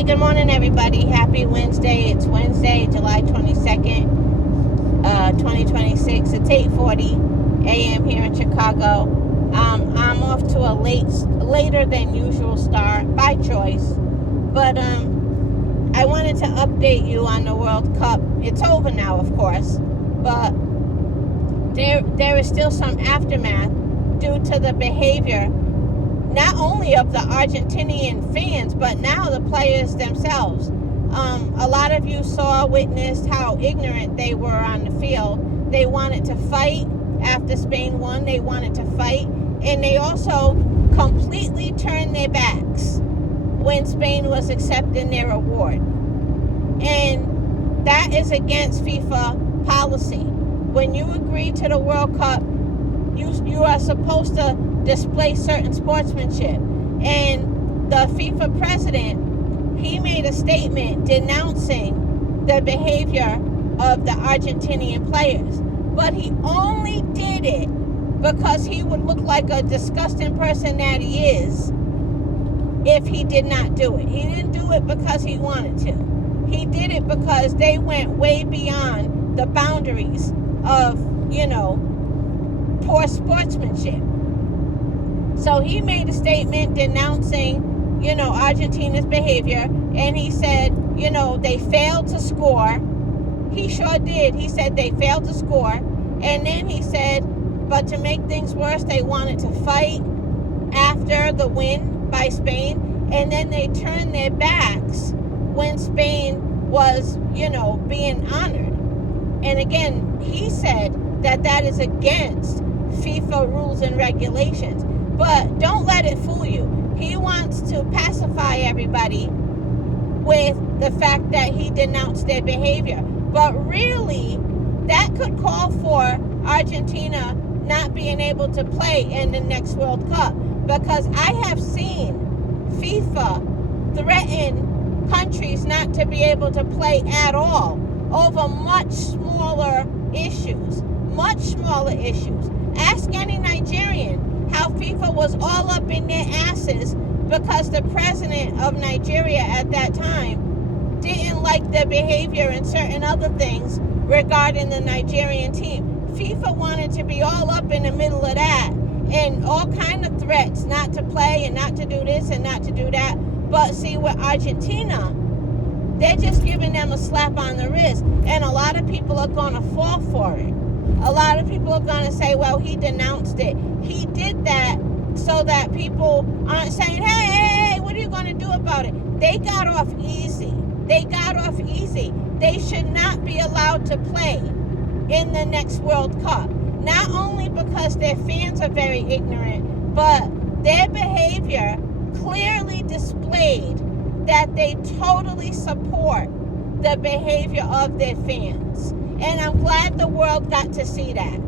Hey, good morning, everybody. Happy Wednesday. It's Wednesday, July 22nd, 2026. It's 8:40 a.m. here in Chicago. I'm off to a later than usual start by choice. But I wanted to update you on the World Cup. It's over now, of course. But there is still some aftermath due to the behavior not only of the Argentinian fans, but now the players themselves. A lot of you witnessed how ignorant they were on the field. They wanted to fight after Spain won. They wanted to fight. And they also completely turned their backs when Spain was accepting their award. And that is against FIFA policy. When you agree to the World Cup, you are supposed to display certain sportsmanship. And the FIFA president, he made a statement denouncing the behavior of the Argentinian players. But he only did it because he would look like a disgusting person that he is if he did not do it. He didn't do it because he wanted to. He did it because they went way beyond the boundaries of, poor sportsmanship. So he made a statement denouncing, Argentina's behavior, and he said, they failed to score. He sure did. He said they failed to score. And then he said, but to make things worse, they wanted to fight after the win by Spain, and then they turned their backs when Spain was, being honored. And again, he said that is against FIFA rules and regulations. But don't let it fool you. He wants to pacify everybody with the fact that he denounced their behavior. But really, that could call for Argentina not being able to play in the next World Cup. Because I have seen FIFA threaten countries not to be able to play at all over much smaller issues. Ask any Nigerian how FIFA was all up in their asses because the president of Nigeria at that time didn't like the behavior and certain other things regarding the Nigerian team. FIFA wanted to be all up in the middle of that and all kind of threats not to play and not to do this and not to do that. But see, with Argentina, they're just giving them a slap on the wrist, and a lot of people are going to fall for it. A lot of people are going to say, well, he denounced it. He did that so that people aren't saying, hey, what are you going to do about it? They got off easy. They should not be allowed to play in the next World Cup. Not only because their fans are very ignorant, but their behavior clearly displayed that they totally support the behavior of their fans. And I'm glad the world got to see that.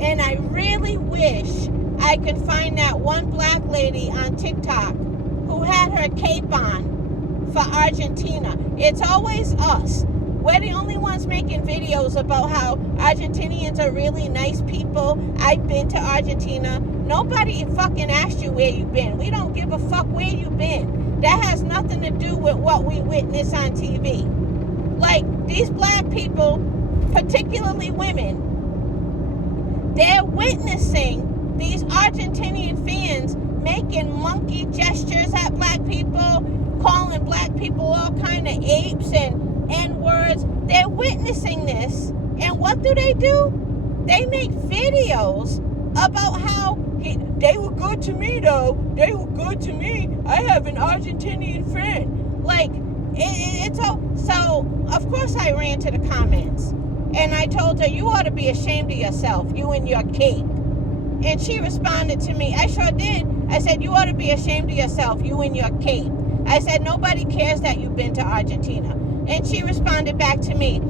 And I really wish I could find that one black lady on TikTok who had her cape on for Argentina. It's always us. We're the only ones making videos about how Argentinians are really nice people. I've been to Argentina. Nobody fucking asked you where you've been. We don't give a fuck where you've been. That has nothing to do with what we witness on TV. Like, these black people, particularly women, they're witnessing these Argentinian fans making monkey gestures at black people, calling black people all kind of apes and N-words. They're witnessing this, and what do? They make videos about how they were good to me, though. They were good to me. I have an Argentinian friend. Like, so of course I ran to the comments, and I told her, you ought to be ashamed of yourself, you and your cape. And she responded to me, I sure did. I said, you ought to be ashamed of yourself, you and your cape. I said, nobody cares that you've been to Argentina. And she responded back to me,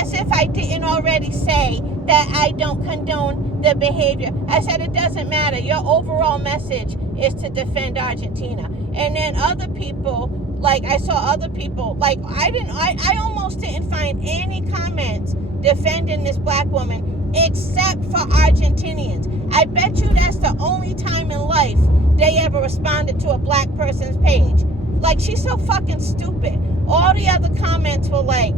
as if I didn't already say that I don't condone the behavior. I said, it doesn't matter. Your overall message is to defend Argentina. And then other people, I saw other people, I almost didn't find any comments defending this black woman except for Argentinians. I bet you that's the only time in life they ever responded to a black person's page. Like, she's so fucking stupid. All the other comments were like,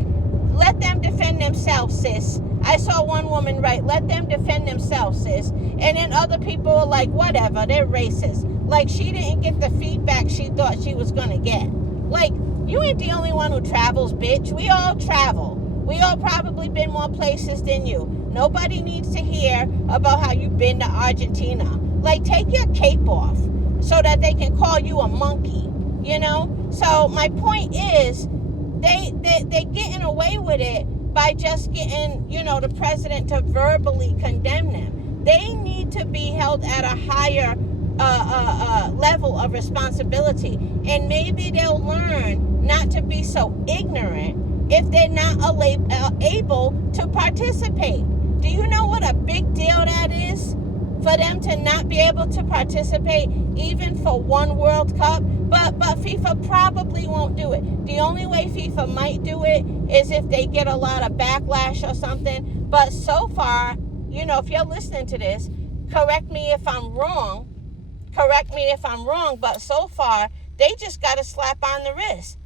let them defend themselves, sis. I saw one woman write, let them defend themselves, sis. And then other people were like, whatever, they're racist. Like, she didn't get the feedback she thought she was going to get. Like, you ain't the only one who travels, bitch. We all travel. We all probably been more places than you. Nobody needs to hear about how you've been to Argentina. Like, take your cape off so that they can call you a monkey, you know? So my point is, they're getting away with it by just getting, you know, the president to verbally condemn them. They need to be held at a higher level of responsibility. And maybe they'll learn not to be so ignorant if they're not able to participate. Do you know what a big deal that is for them to not be able to participate even for one World Cup? But FIFA probably won't do it. The only way FIFA might do it is if they get a lot of backlash or something. But so far, you know, if you're listening to this, correct me if I'm wrong. But so far, they just got a slap on the wrist.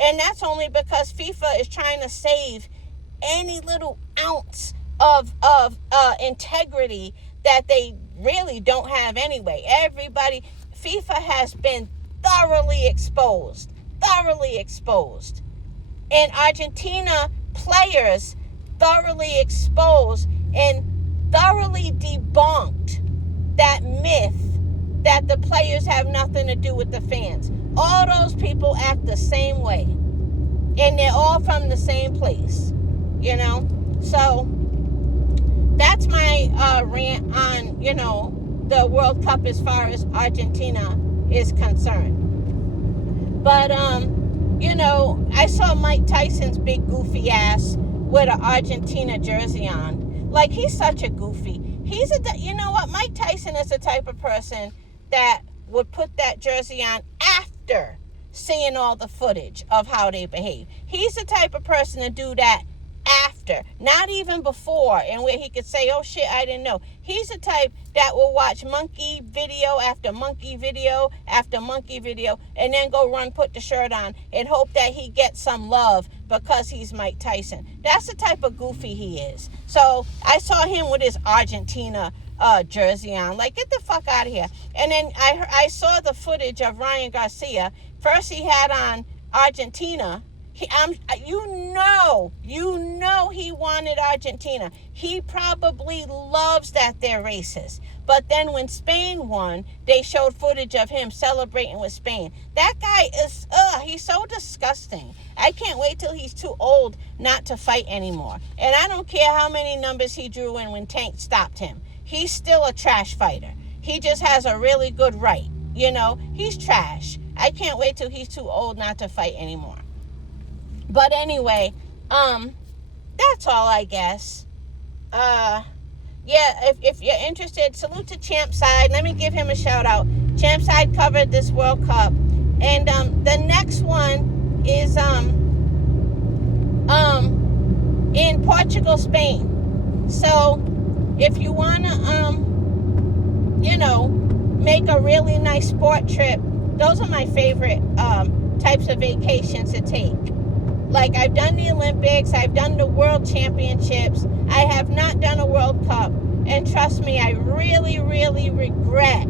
And that's only because FIFA is trying to save any little ounce of integrity that they really don't have anyway. FIFA has been thoroughly exposed. And Argentina players thoroughly exposed and thoroughly debunked that myth that the players have nothing to do with the fans. All those people act the same way. And they're all from the same place, you know? So that's my rant on, you know, the World Cup as far as Argentina is concerned. But, you know, I saw Mike Tyson's big goofy ass with an Argentina jersey on. Like, he's such a goofy. You know what? Mike Tyson is the type of person that would put that jersey on after seeing all the footage of how they behave. He's the type of person to do that after, not even before, and where he could say, oh shit, I didn't know. He's the type that will watch monkey video after monkey video after monkey video and then go run, put the shirt on and hope that he gets some love because he's Mike Tyson. That's the type of goofy he is. So I saw him with his Argentina jersey on. Like, get the fuck out of here. And then I saw the footage of Ryan Garcia. First he had on Argentina. You know he wanted Argentina. He probably loves that they're racist. But then when Spain won, they showed footage of him celebrating with Spain. That guy is, he's so disgusting. I can't wait till he's too old not to fight anymore. And I don't care how many numbers he drew in when Tank stopped him. He's still a trash fighter. He just has a really good right. You know, he's trash. I can't wait till he's too old not to fight anymore. But anyway, that's all, I guess. Yeah, if you're interested, salute to Champside. Let me give him a shout out. Champside covered this World Cup. And the next one is in Portugal, Spain. So if you want to, you know, make a really nice sport trip, those are my favorite types of vacations to take. Like, I've done the Olympics, I've done the World Championships, I have not done a World Cup. And trust me, I really, really regret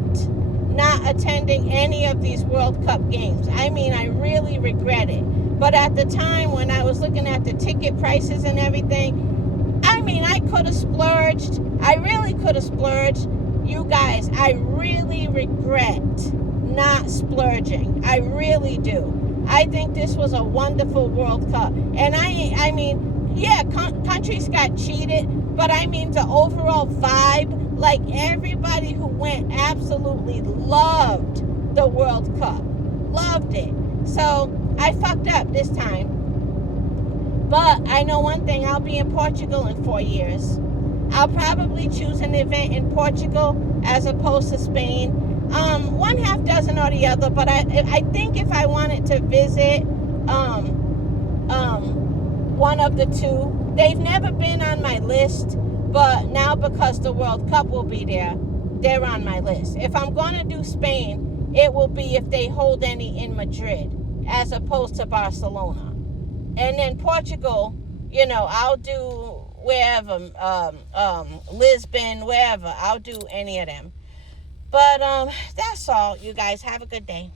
not attending any of these World Cup games. I mean, I really regret it. But at the time when I was looking at the ticket prices and everything, I mean, I could have splurged. I really could have splurged. You guys, I really regret not splurging. I really do. I think this was a wonderful World Cup. And I mean, yeah, countries got cheated, but I mean the overall vibe, like everybody who went absolutely loved the World Cup. Loved it. So I fucked up this time. But I know one thing, I'll be in Portugal in 4 years. I'll probably choose an event in Portugal as opposed to Spain. One half dozen or the other, but I think if I wanted to visit one of the two, they've never been on my list, but now because the World Cup will be there, they're on my list. If I'm going to do Spain, it will be if they hold any in Madrid as opposed to Barcelona. And then Portugal, I'll do wherever, Lisbon, wherever. I'll do any of them. But that's all. You guys have a good day.